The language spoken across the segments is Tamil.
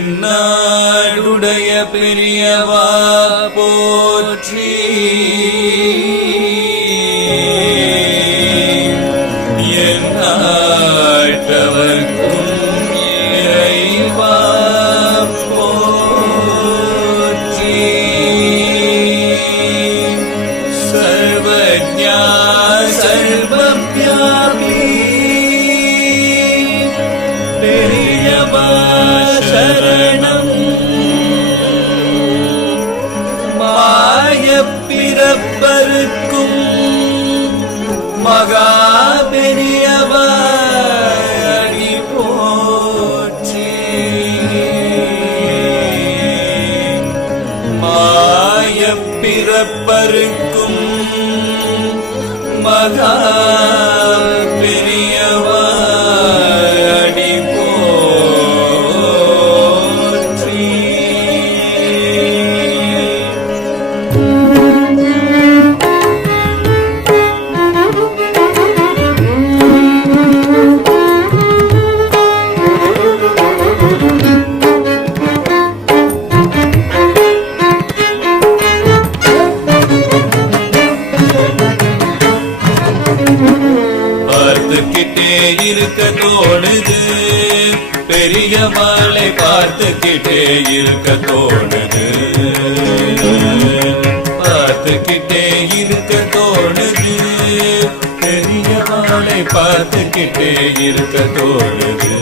தென்னாடுடைய பெரியவா போற்றி, எந்நாட்டவர்க்கும் இறைவா போற்றி, சர்வஜ்ஞா சர்வவ்யாபி பெரியவா சரணம், மாயப்பிறப்பருக்கும் மகா பெரியவா அடி போற்றி, மாயப்பிறப்பருக்கும் மகா பெரியவா அடி பார்த்துக்கிட்டே இருக்க தோணுது, பெரியவாளை பார்த்துக்கிட்டே இருக்க தோணுது, பார்த்துக்கிட்டே இருக்க தோணுது, பெரியவாளை பார்த்துக்கிட்டே இருக்க தோணுது,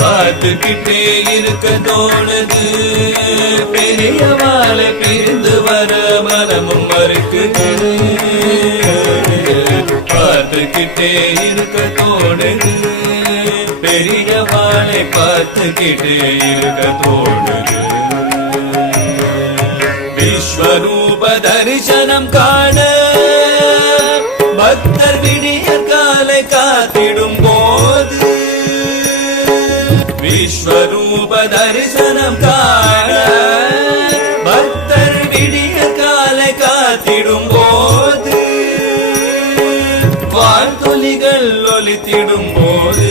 பார்த்துக்கிட்டே இருக்க தோணுது, பெரியவாளை பிரிந்து வர மனமும் மறுக்குது, பார்த்துக்கிட்டே இருக்க தோணுது, பெரியவாளை பார்த்துக்கிட்டே இருக்க தோணுது, விஸ்வரூப தரிசனம் காண பக்தர் விடிய காலை காத்திடும் போது, விஸ்வரூப தரிசனம் காண பக்தர் விடிய காலை காத்திடும் போது, வான்தொலிகள் ஒலித்திடும் போது,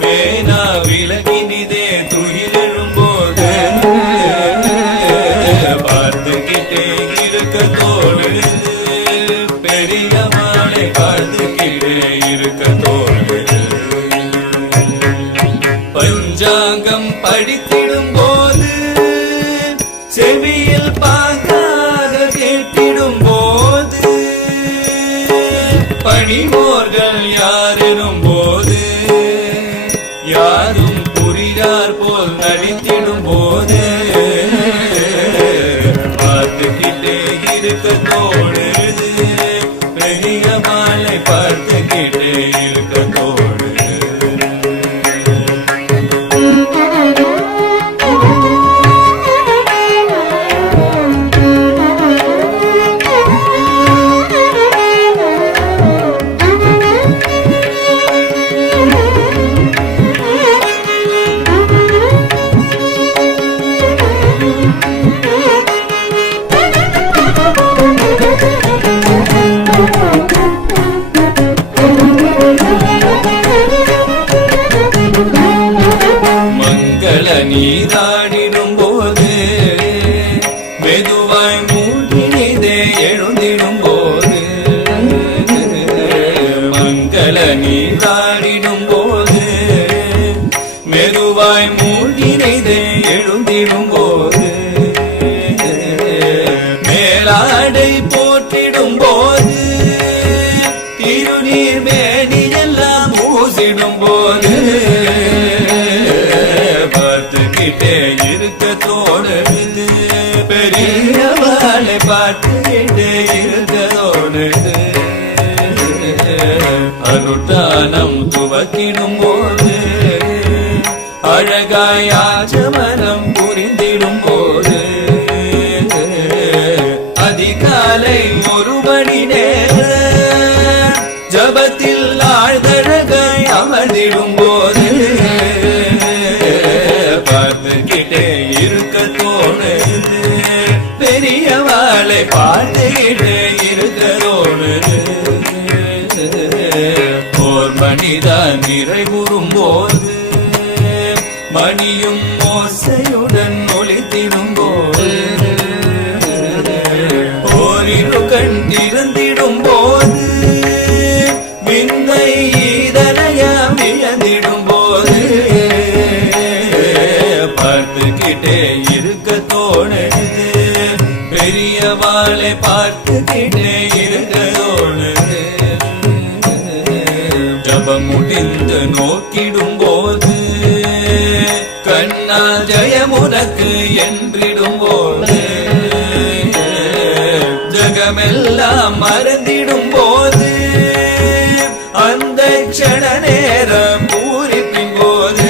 மேனா விலகினிதே துயிலெழும் போது, பார்த்துக்கிட்டே இருக்க தோணுது, பெரியவாளை பார்த்துக்கிட்டே இருக்க தோணுது, பஞ்சாங்கம் படித்திடும் போது, செவியில் பாங்காக கேட்டிடும் போது, பணிவோர்கள் யாரெனும் போது, யாரும் புரியார் போல் நடித்திடும் போது, பார்த்துக்கிட்டே இருக்க தோணுது, பெரியவாளை பார்த்துக்கிட்டே இருக்க தோணுது. மங்கள நீராடிடும் போது, மெதுவாய் மூழ்கினிதே எழுந்திடும் போது, மங்கள நீராடிடும் போது, மெதுவாய் மூழ்கினிதே எழுந்திடும் போது, மேலாடை போற்றிடும் போது, திருநீர் மேனி எல்லாம் பூசிடும் போது, பார்த்துக்கிட்டே இருக்க தோணுது, பெரியவாளை பார்த்துக்கிட்டே இருக்க தோணுது, அனுஷ்டானம் துவக்கிடும் போது, அழகாய் ஆச்சமனம் புரிந்திடும் போது அதிகாலை ஒரு மணி நேர ஜபத்தில் ஆழ்தழகாய் அமர்ந்திடும் போது பார்த்துக்கிட்டே இருக்க தோணுது பெரியவாளை பார்த்துக்கிட்டே இருக்க தோணுது ஓர் மணிதான் நிறைவுறும் போது மணியும் ஓசையுடன் ஒலித்திடும் போது ஓரிரு கண் திறந்திடும் போது விந்தை இதனையாம் வியந்திடும் போது பார்த்துக்கிட்டே இருக்க தோணுது பெரியவாளை பார்த்துக்கிட்டே இருக்க தோணுது ஜபம் முடிந்து நோக்கிடும் போது கண்ணால் ஜெயமுனக்கு என்றிடும் போது ஜகமெல்லாம் மறந்திடும் போது அந்த க்ஷண நேரம் பூரிப்பின் போது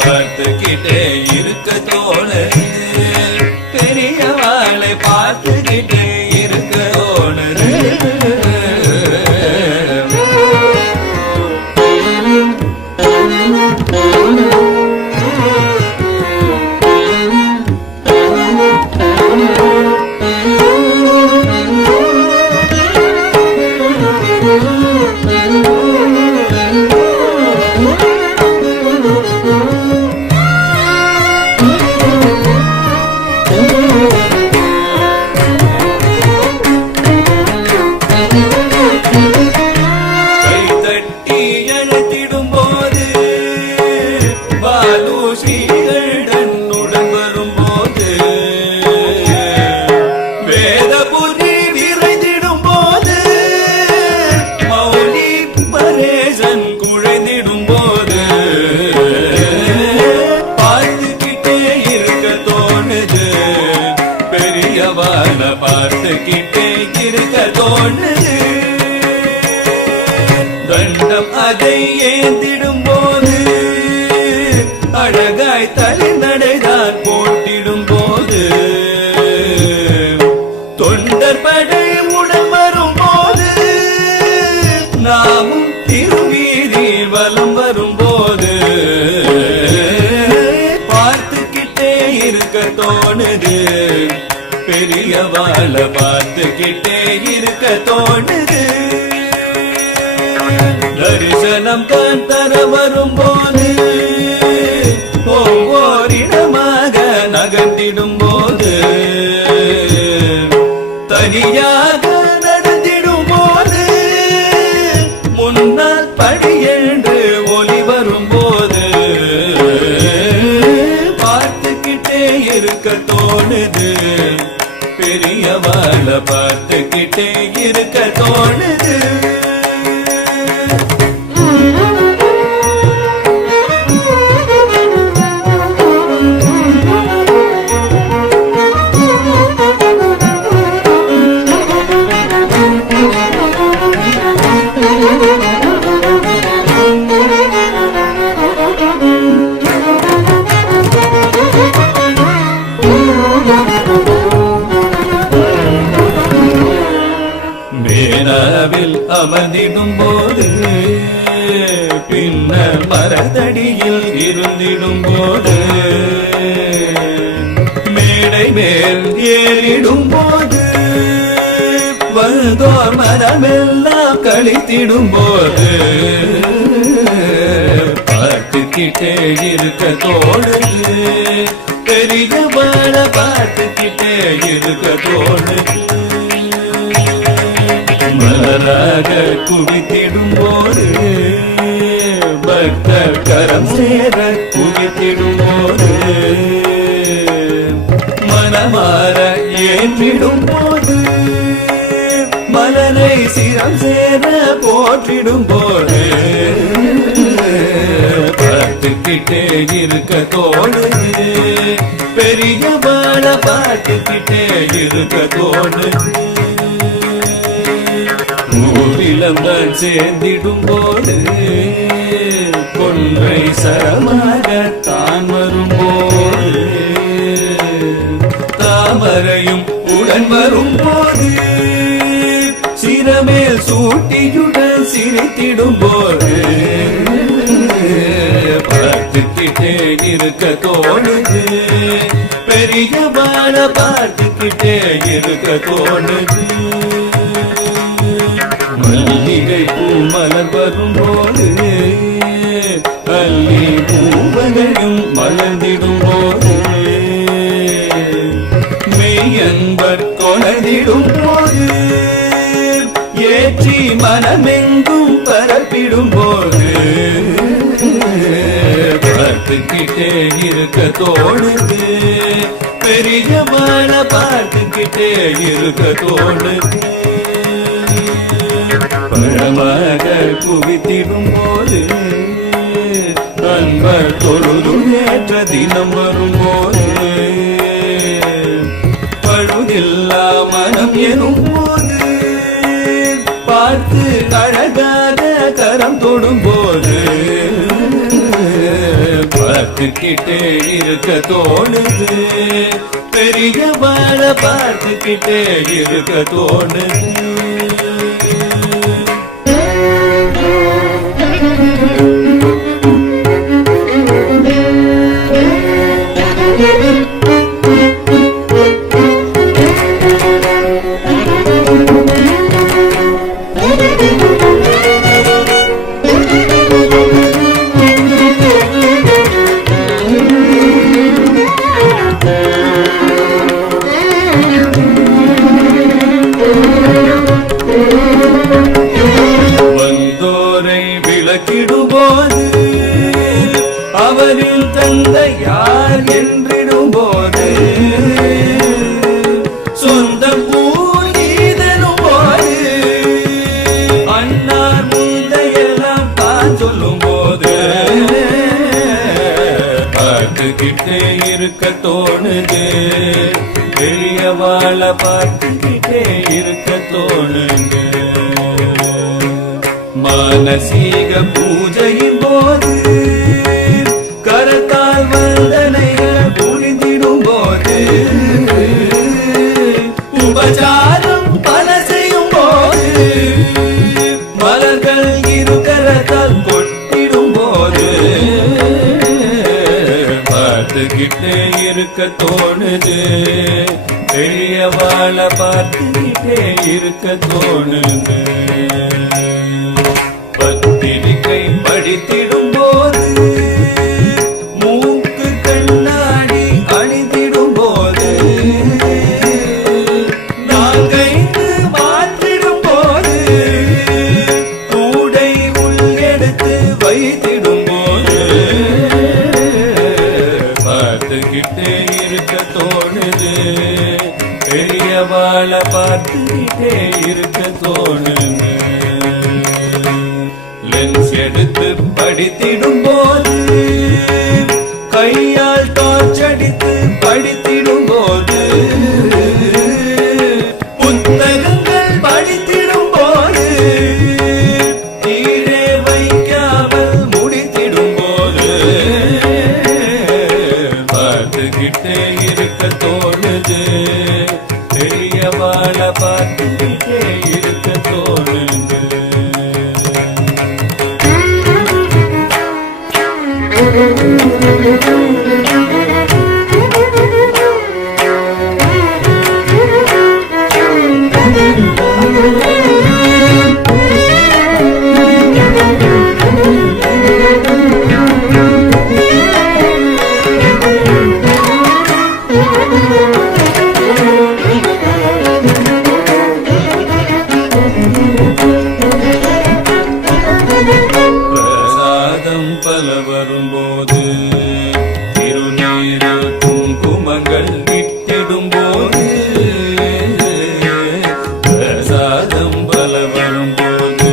பார்த்துக்கிட்டே இருக்க தோணுது பெரியவாளை பார்த்துக்கிட்டே இருக்க தோணுது பார்த்துக்கிட்டே இருக்க தோணுது தண்டம் அதை ஏந்திடும் போது அழகாய் தலைநடைதான் போட்டிடும் போது தொண்டர் படை உடன் வரும் போது நாமும் திருவீதி வலம் வரும் போது பார்த்துக்கிட்டே இருக்க தோணுது பெரியவாளை பார்த்துக்கிட்டே இருக்க தோணுது தரிசனம் தான் தர வரும் போது ஒவ்வொரிடமாக நகர்ந்திடும் போது தனியாக நடந்திடும் போது முன்னால் படி என்று ஒளி வரும் போது பார்த்துக்கிட்டே இருக்க தோணுது பெரியவாளை பார்த்துக்கிட்டே இருக்க தோணுது மேனாவில் அமர்ந்திடும் போது பின்னர் மரத்தடியில் இருந்திடும் போது மேடை மேல் ஏறிடும் போது வந்தோர் மனமெல்லாம் கழித்திடும் போது பார்த்துக்கிட்டே இருக்க தோணுது பெரியவாளை பார்த்துக்கிட்டே இருக்க தோணுது மலராக குவித்திடும் போது பக்தர் கரம் சேர குவித்திடும் போது மனமாற ஏற்றிடும் போது மலரை சிரம் சேர போற்றிடும் போது பார்த்துக்கிட்டே இருக்க தோணுது பெரியவாளை பார்த்துக்கிட்டே இருக்க தோணுது ஊரில் நிலம்தான் சேர்ந்திடும் போது கொன்றை சரமாகத்தான் வரும்போது தாமரையும் உடன் வரும்போது சிரமேல் சூட்டியுடன் சிரித்திடும் போது பார்த்துக்கிட்டே இருக்க தோணுது பெரியவான பார்த்துக்கிட்டே இருக்க தோணுது மல்லிகை பூ மலர் வரும்போது அல்லி பூவகையும் மலர்ந்திடும் போது மெய்யன்பர் கொணர்ந்திடும் போது ஏற்றி மனமெங்கும் பரப்பிடும் போது பார்த்துக்கிட்டே இருக்க தோணுது பெரியவான பார்த்துக்கிட்டே இருக்க தோணுது பழமாக குவித்திடும் போது அன்பர் தொழுது ஏற்ற தினம் வரும்போது பழுதில்லா மனம் எனும் போது பார்த்து அழகாக கரம் தொடும் போது பார்த்துக்கிட்டே இருக்க தோணுது பெரியவான பார்த்துக்கிட்டே இருக்க தோணுது வந்தோரை விளக்கிடும்போது அவரின் தந்தை யார் என்றிடும் போது சொந்த பூதனும் போது அண்ணார் முந்தையெல்லாம் தான் சொல்லும் போது பார்த்துக்கிட்டே இருக்க தோணுது பெரியவாள பார்த்துக்கிட்டே இருக்க தோணுது மானசீக பூஜையின் போது கரத்தால் வந்தனைகள் புரிந்திடும் போது உபசாரம் பல செய்யும் போது மலர்கள் இரு கரத்தால் கொட்டிடும் போது பார்த்துக்கிட்டே இருக்க தோணுது பெரியவாள பார்த்துக்கிட்டே இருக்க தோணுது பத்திரிகை படித்திடும் போது மூக்கு கண்ணாடி அணிந்திடும் போது நான்கைந்து மாற்றிடும் போது கூடை உள்எடுத்து வைத்திடும் போது பார்த்துக்கிட்டே இருக்க தோணுது பெரியவாள பார்த்துக்கிட்டே இருக்க தோணுது லென்ஸ் எடுத்து படித்திடும் போது கையால் டார்ச் அடித்து படித்திடும் போது புத்தகங்கள் படித்திடும் போது கீழே வைக்காமல் முடித்திடும் போது பார்த்துக்கிட்டே இருக்க தோணுது பெரியவாள பார்த்துக்கிட்டே இருக்க தோணுது பிரசாதம் பல வரும்போது திருநீரு குங்குமங்கள் இட்டிடும் போது பிரசாதம் பல வரும்போது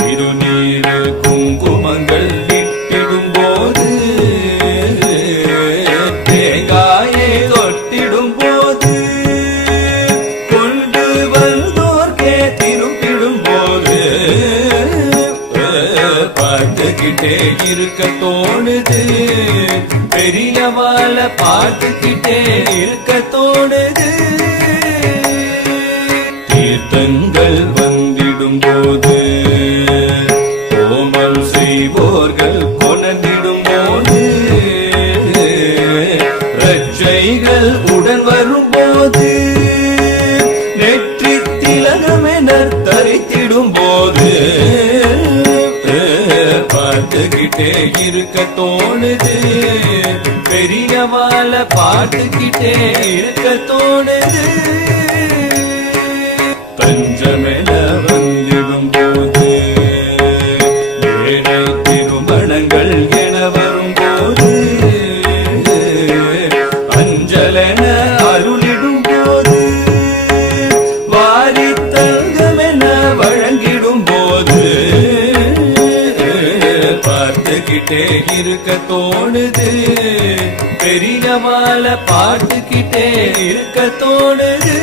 திருநீரு குங்குமங்கள் இட்டிடும் போது தேங்காயை தொட்டிடும் போது கொண்டு வந்தோர்க்கே திருப்பிடும் போது இருக்க தோணுது, பெரியவாள பார்த்துக்கிட்டே இருக்க தோணுது. தீர்த்தங்கள் வந்திடும் போது கோமல் செய்வோர்கள் கொணர்ந்திடும் போது, ரட்சைகள் உடன் வரும்போது, நெற்றி திலகமென தரித்திடும் போது, பார்த்துக்கிட்டே இருக்க தோணுது, பெரியவாள பார்த்துக்கிட்டே இருக்க தோணுது. பஞ்சமென வந்திடும் போது, ஏழை திருமணங்கள் என வரும்போது, அஞ்சலென அருளிடும் போது, வாரி தங்கமென வழங்கிடும் போது, பார்த்துக்கிட்டே இருக்க தோணுது, பெரியவாள பார்த்துக்கிட்டே இருக்க தோணுது.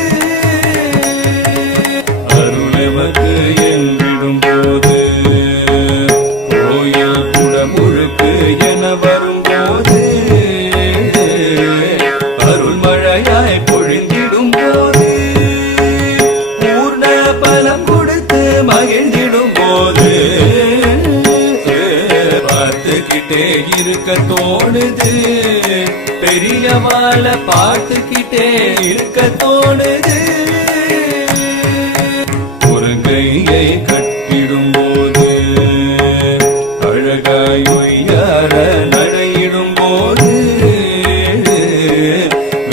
அருளவக்கு என்றிடும் போது, கோயில் குடமுழுக்கு என வரும்போது, அருள்மழையாய் பொழிந்திடும் போது, பூர்ண பலம் கொடுத்து மகிழ்ந்திடும் போது, பார்த்துக்கிட்டே இருக்க தோணுது, பெரியவாள பார்த்துக்கிட்டே இருக்க தோணுது. முருங்கையை கட்டிடும் போது, அழகாய் ஒய்யார நடையிடும் போது,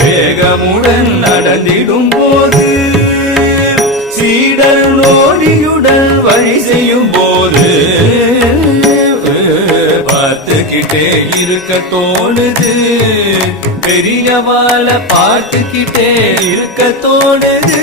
வேகமுடன் நடந்திடும் போது, சீடர் நோடியுடன் வழி செய்யும் போது, பார்த்துக்கிட்டே இருக்க தோணுது, பெரியவாள பார்த்துக்கிட்டே இருக்க தோணுது.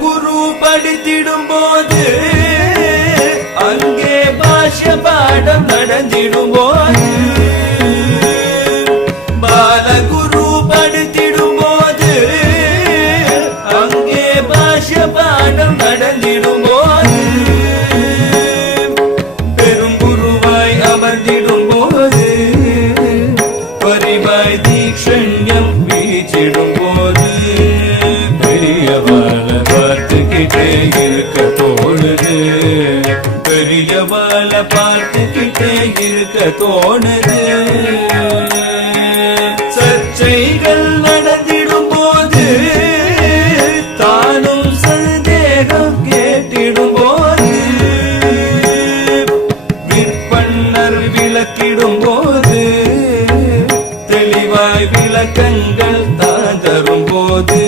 குரு படித்திடும் போது, அங்கே பாஷ்ய பாடம் நடந்திடும் போது, பாலகுரு படித்திடும் போது, அங்கே பாஷ்ய பாடம் நடந்திடும் போது, பெருங்குருவாய் அமர்ந்திடும் போது, பரிவாய் தீக்ஷண்யம் வீச்சிடும் போது, பெரியவாள பார்த்துக்கிட்டே இருக்க தோணுது, பெரியவாள பார்த்துக்கிட்டே இருக்க தோணுது. சர்ச்சைகள் நடந்திடும் போது, தானும் சந்தேகம் கேட்டிடும் போது, விற்பன்னர் விளக்கிடும் போது, தெளிவாய் விளக்கங்கள் தான் தரும் போது,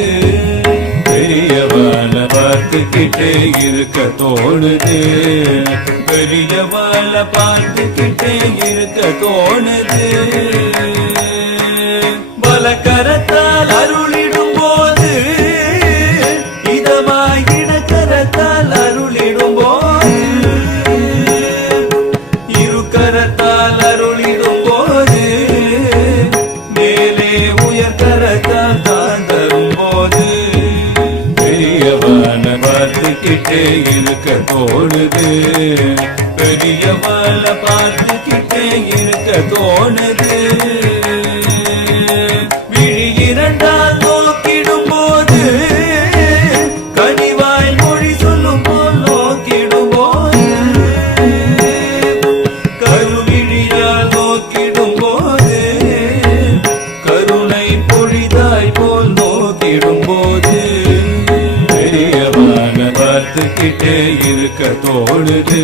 பெரியவாள பார்த்துக்கிட்டே இருக்க தோணுது, பெரியவாள பார்த்துக்கிட்டே இருக்க தோணுது. பலகரத்தால் அருளிடும் போது, இதமாய் இடக்கரத்தால் அருளிடும் போது, இருகரத்தால் அருளிடும் போது, மேலே உயர்கரத்தால் தான் தரும் போது, பெரியவாள பார்த்துக்கிட்டே இருக்க தோணுது, பெரியவாள பார்த்துக்கிட்டே இருக்க தோணுது. விழி இரண்டால் நோக்கிடும் போது, கனிவாய் மொழி சொல்லும் போல் நோக்கிடும் போது, கருவிழியால் நோக்கிடும் போது, கருணை பொழிதாய் போல் நோக்கிடும் போது, பெரியவாள பார்த்துக்கிட்டே இருக்க தோணுது,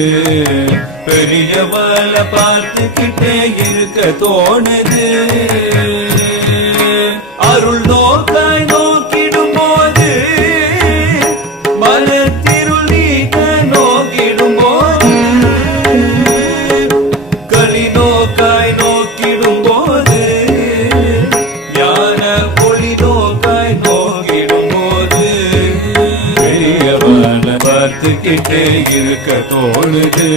பெரியவாள பார்த்துக்கிட்டே இருக்க தோணுது. அருள் நோக்காய் நோக்கிடும் போது, மலத்திருள் நீக்க நோக்கிடும் போது, களி நோக்காய் நோக்கிடும் போது, தோணுது,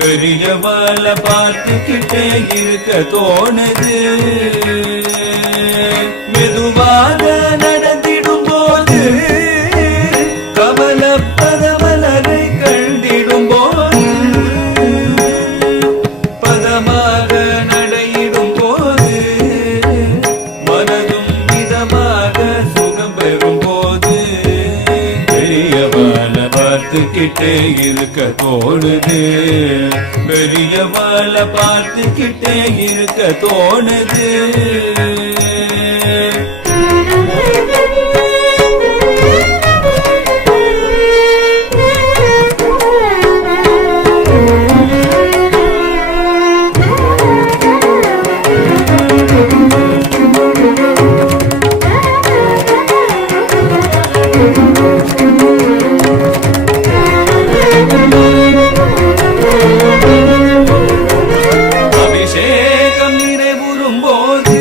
பெரியவள பார்த்துக்கிட்டே இருக்க தோணுது. மெதுவாக நடந்திடும் போது கமலப்பத மலரை கண்டிடும் போது, பதமாக நடையிடும் போது மனதும் மிதமாக சுகம் பெறும் போது, பெரியவள பார்த்துக்கிட்டே இருக்க தோணுது, பெரியவள பார்த்துக்கிட்டே இருக்க தோணுது. அபிஷேகம் நிறைவுறும் போது,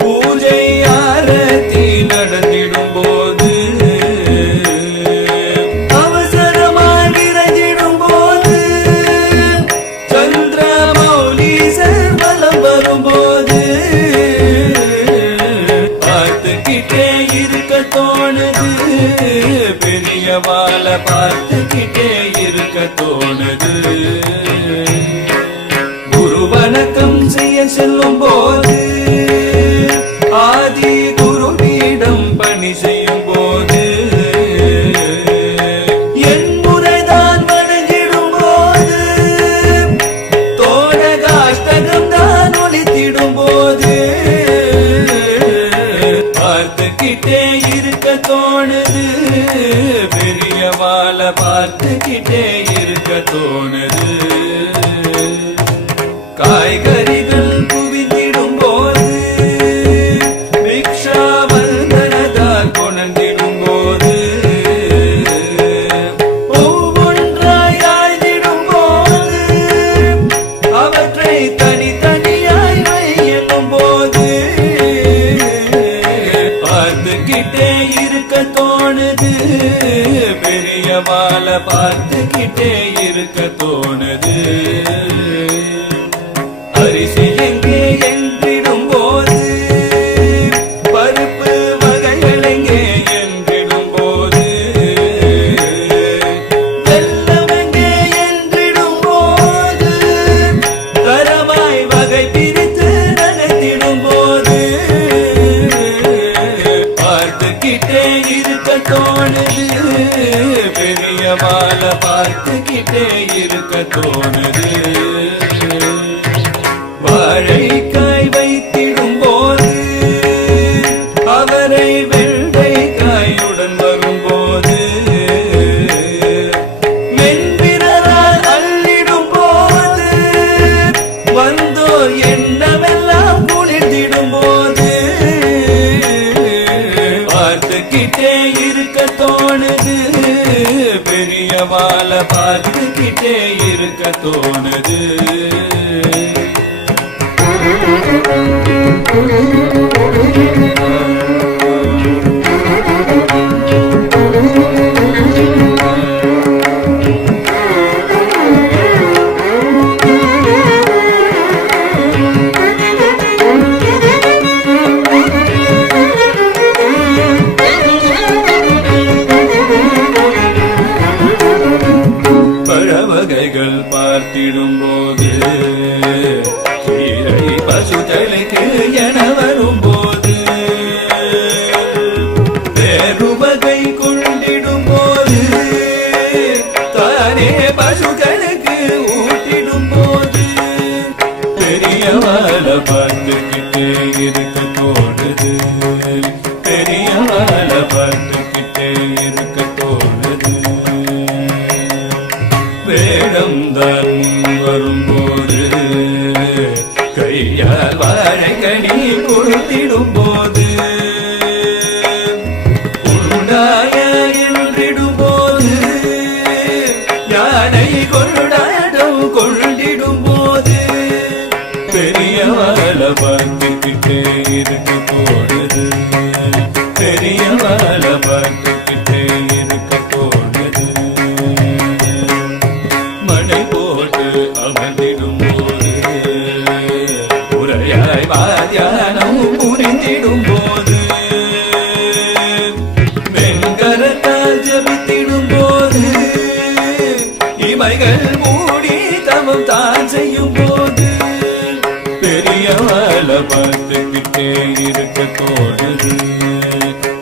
பூஜை ஆரத்தி நடந்திடும் போது, அவசரமாய் விரைந்திடும் போது, சந்திர மௌலீசர் வலம் வரும்போது, பார்த்துக்கிட்டே இருக்க தோணுது, பெரியவாள பார்த்துக்கிட்டே இருக்க தோணுது. குரு வணக்கம் செய்ய செல்லும் போது, ஆதி குருவிடம் பணி செய்யும் போது, என் முறைதான் வணங்கிடும் போது, தோடகாஷ்டகம் தான் ஒலித்திடும் போது, பார்த்துக்கிட்டே இருக்க தோணுது, பெரியவாள பார்த்துக்கிட்டே இருக்க தோணுது. காய்கறிகள் குவிந்திடும் போது, பிக்ஷா வந்தனதால் கொணர்ந்திடும் போது, ஒவ்வொன்றாய் ஆய்ந்திடும் போது, அவற்றை தனித்தனியாய் வையலும் போது, பார்த்துக்கிட்டே இருக்க தோணுது, பெரியவாள பார்த்துக்கிட்டே இருக்க தோணுது. அரிசி எங்கே என்றிடும் போது, பருப்பு வகைகள் எங்கே என்றிடும் போது, வெல்லம் எங்கே என்றிடும் போது, தரமாய் வகை பிரித்து நனைத்திடும் போது, பார்த்துக்கிட்டே இருக்க தோணுது, பெரியவாள பார்த்துக்கிட்டே இருக்க தோணுது. வாழைக்காய் வைத்திடும் போது, அவரை வெள்ளைக்காயுடன் வரும்போது, மென்பிரரால் அள்ளிடும் போது, வந்தோர் எண்ணமெல்லாம் குளிர்ந்திடும் போது, பார்த்துக்கிட்டே இருக்க தோணுது, பெரியவாள பார்த்துக்கிட்டே இருக்க தோணுது. பழவகைகள் பார்த்திடும் போது, கீரை பசுக்களுக்கு என வரும்போது, வேறுவகை கொண்டிடும் போது, தானே பசுக்களுக்கு ஊட்டிடும் போது, பெரியவாள பார்த்துக்கிட்டே இருக்க தோணுது, பெரியவாள பார்த்துக்கிட்டே இருக்க தோணுது. வேடம் தான் முன் வரும்போது, கையால் வாழைக்கனி கொடுத்திடும் போது, உண்டாய என்றிடும் போது, யானை கொண்டாடம் கொண்டிடும் போது, பெரியவாள பார்த்துக்கிட்டே இருக்க தோணுது, பெரியவாள பார்த்துக்கிட்டே இருக்க தோணுது. இமைகள் மூடி தவம் தான் செய்யும் போது பெரியவளை பார்த்துக்கிட்டே இருக்க தோணுது.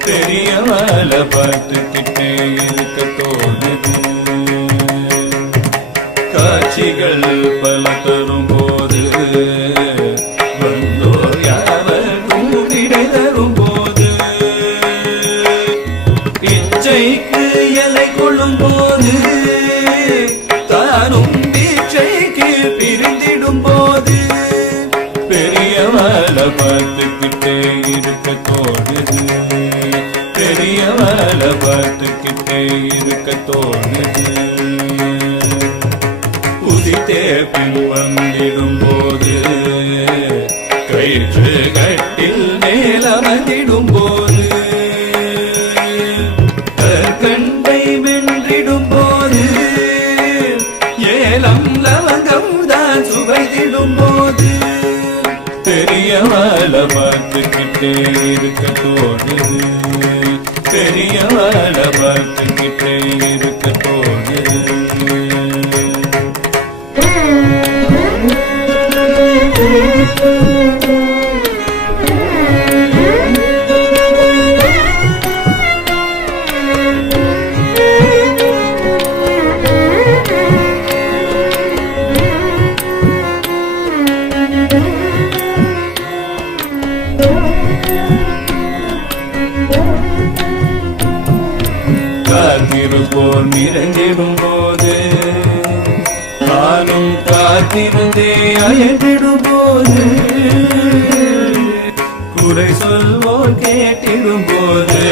பெரியவளை பார்த்துக்கிட்டே இருக்க தோணுது. காட்சிகள் பல தரும் போது வந்தோர் யாவரும் விடை தரும் போது இச்சைக்கு எல்லை கொள்ளும் போது தானும் இச்சைக்கு பிரிந்திடும் போது பெரியவளை பார்த்துக்கிட்டே இருக்க தோணுது. பெரியவளை பார்த்துக்கிட்டே இருக்க தோணுது. உதித்தே பின் வந்திடும் போது கயிற்று கட்டில் மேலமர்ந்திடும் போது கற்கண்டை வென்றிடும் போது ஏலம் லவங்கம் தான் சுவைத்திடும் போது பெரியவளை பார்த்துக்கிட்டே இருக்க தோணுது. பெரியவளை பார்த்துக்கிட்டே இருக்க தோணுது. காத்திருப்போர் நிறைந்திடும் போது நானும் காத்திருந்தே அயற்றிடும் போது குறை சொல்வோர் கேட்டிடும் போது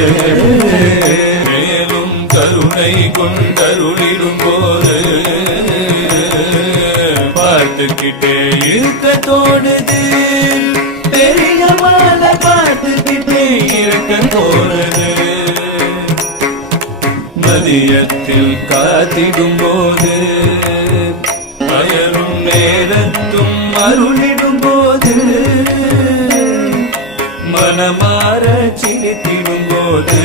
மேலும் கருணை கொண்டருளிடும் போது பார்த்துக்கிட்டே இருக்க தோணுது. பெரியவளை பார்த்துக்கிட்டே இருக்க தோணுது. மதியத்தில் காத்திடும் போது அயரும் நேரத்தும் அருளிடும் போது மனமாற சிரித்திடும் போது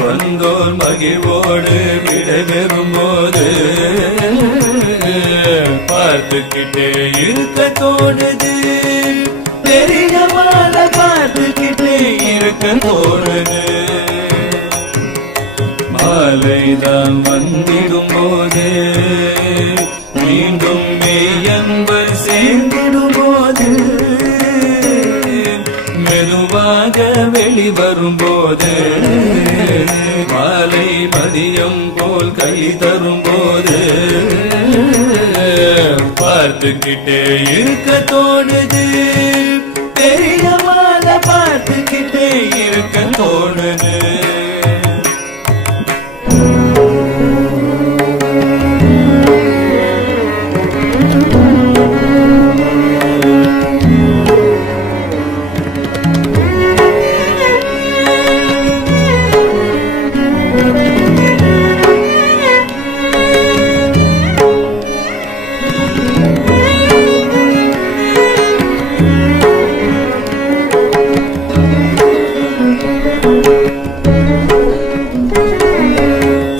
வந்தோர் மகிழ்வோடு விடைபெறும் போது பார்த்துக்கிட்டே இருக்க தோணுது. பெரியவளை பார்த்துக்கிட்டே இருக்க தோணுது. மாலைதான் வந்திடும் போது மீண்டும் மெய்யன்பர் சேர்ந்திடும் போது மெதுவாக வெளிவரும் போது மாலை மதியம் போல் கை தரும் போது பார்த்துக்கிட்டே இருக்க தோணுது. பெரியவளை பார்த்துக்கிட்டே இருக்க தோணுது.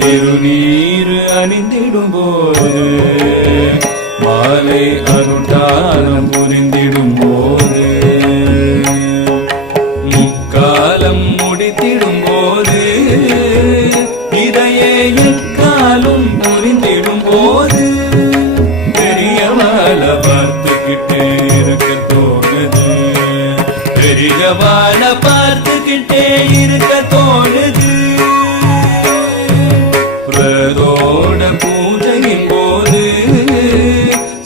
திருநீர் அணிந்திடும் போது மாலை அருட்டாலம் புரிந்திடும் போது முக்காலம் முடித்திடும் போது இதையே எக்காலும் புரிந்திடும் போது பெரியவளை பார்த்துக்கிட்டே இருக்க தோணுது. பெரியவளை பார்த்துக்கிட்டே இருக்க தோணுது. பிரதோட பூஜையின் போது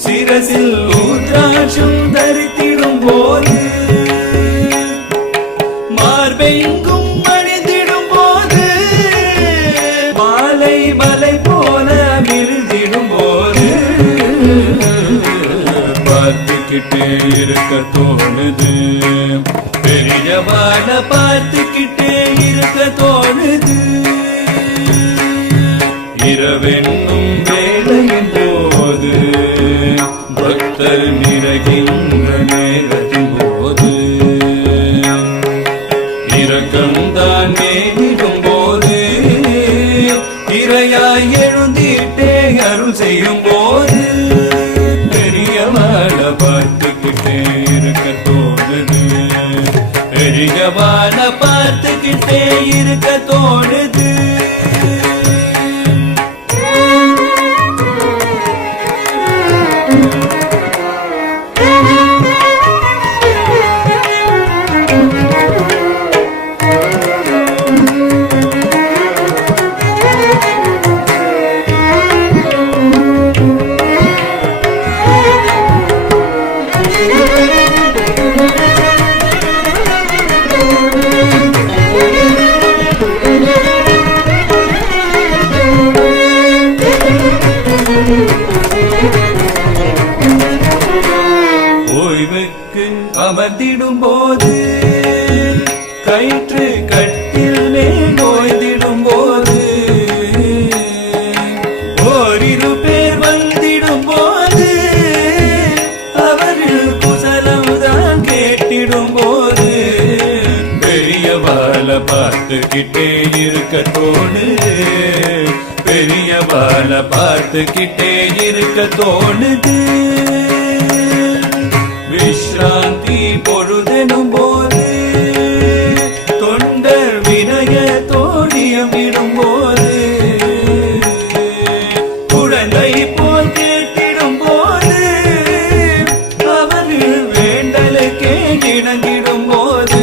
சிரசில் ஊத்ராட்சம் தரித்திடும் போது மார்பெங்கும் அணிந்திடும் போது மாலை மலை போல விருந்திடும் போது பார்த்துக்கிட்டே இருக்க தோணுது. பெரியவளை பார்த்துக்கிட்டே இருக்க தோணுது. இரவென்னும் வேளையின் போது பக்தர் நிறைகின்ற நேரத்தின் போது இரக்கம்தான் நேரிடும் போது இறையாய் எழுந்திட்டே அருள் செய்யும் போது பெரியவாள பார்த்துக்கிட்டே இருக்க தோணுது. பெரியவாள பார்த்துக்கிட்டே இருக்க தோணுது. ஓய்வுக்கு அமர்ந்திடும் போது கயிற்று கட்டில் மேல் ஓய்ந்திடும் போது ஓரிரு பேர் வந்திடும் போது அவர்கள் குசலம்தான் கேட்டிடும் போது பெரியவாள பார்த்துக்கிட்டே இருக்க தோணுது. பெரியவாள பார்த்துக்கிட்டே இருக்க தோணுது. விஸ்ராந்தி பொழுதெனும் போது தொண்டர் வினய தோழியம் விடும் போது குழந்தை போல் கேட்டிடும் போது அவர்கள் வேண்டலுக்கே இணங்கிடும் போது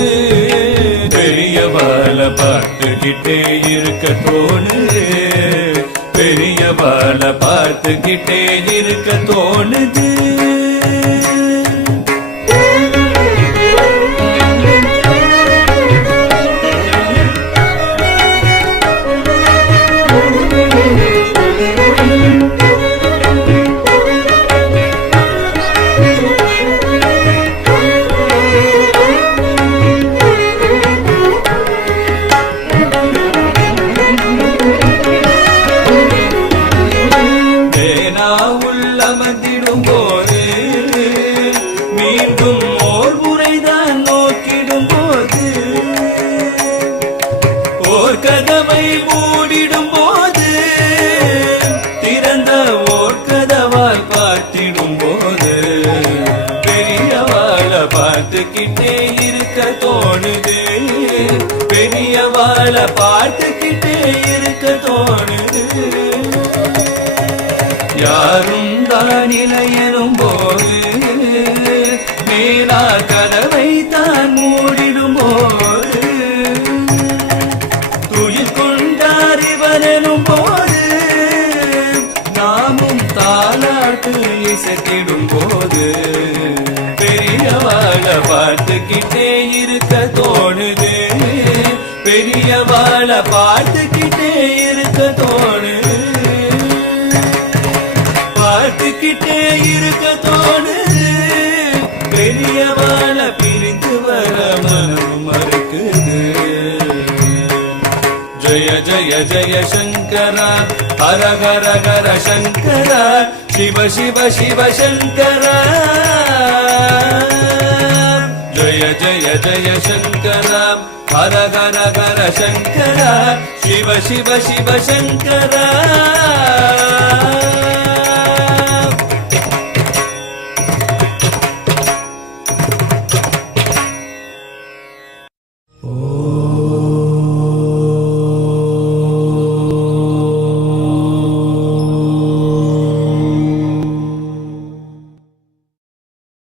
பெரியவாள பார்த்துக்கிட்டே இருக்க தோணுது. பெரியவாள பார்த்துக்கிட்டே இருக்க தோணுது. உள்ளமர்ந்திடும் போது மீண்டும் ஓர் முறைதான் நோக்கிடும் போது ஓர் கதவை மூடிடும் போது திறந்த ஓர் கதவால் பார்த்திடும் போது பெரியவாள பார்த்துக்கிட்டே இருக்க தோணுது. பெரியவாள பார்த்துக்கிட்டே இருக்க தோணுது. யாரும் தான் இளையனும் போது மேலா கதவை தான் மூடிடும் போது துயில் கொண்டார் இவனும் போது நாமும் தாலாட்டு இசைத்திடும் போது பெரியவாள பார்த்துக்கிட்டே இருக்க தோணுது. பெரியவாள பார்த்துக்கிட்டே இருக்க தோணுது. பார்த்துக்கிட்டே இருக்க தோணுது. பெரியவாள பிரிந்து வர மனம் மறுக்குது. ஜய ஜய ஜய சங்கரா ஹர ஹர ஹர சங்கரா சிவ சிவ சிவ சங்கரா. ஜய ஜய ஜய சங்கரா ஹர ஹர ஹர சங்கரா சிவ சிவ சிவ சங்கரா.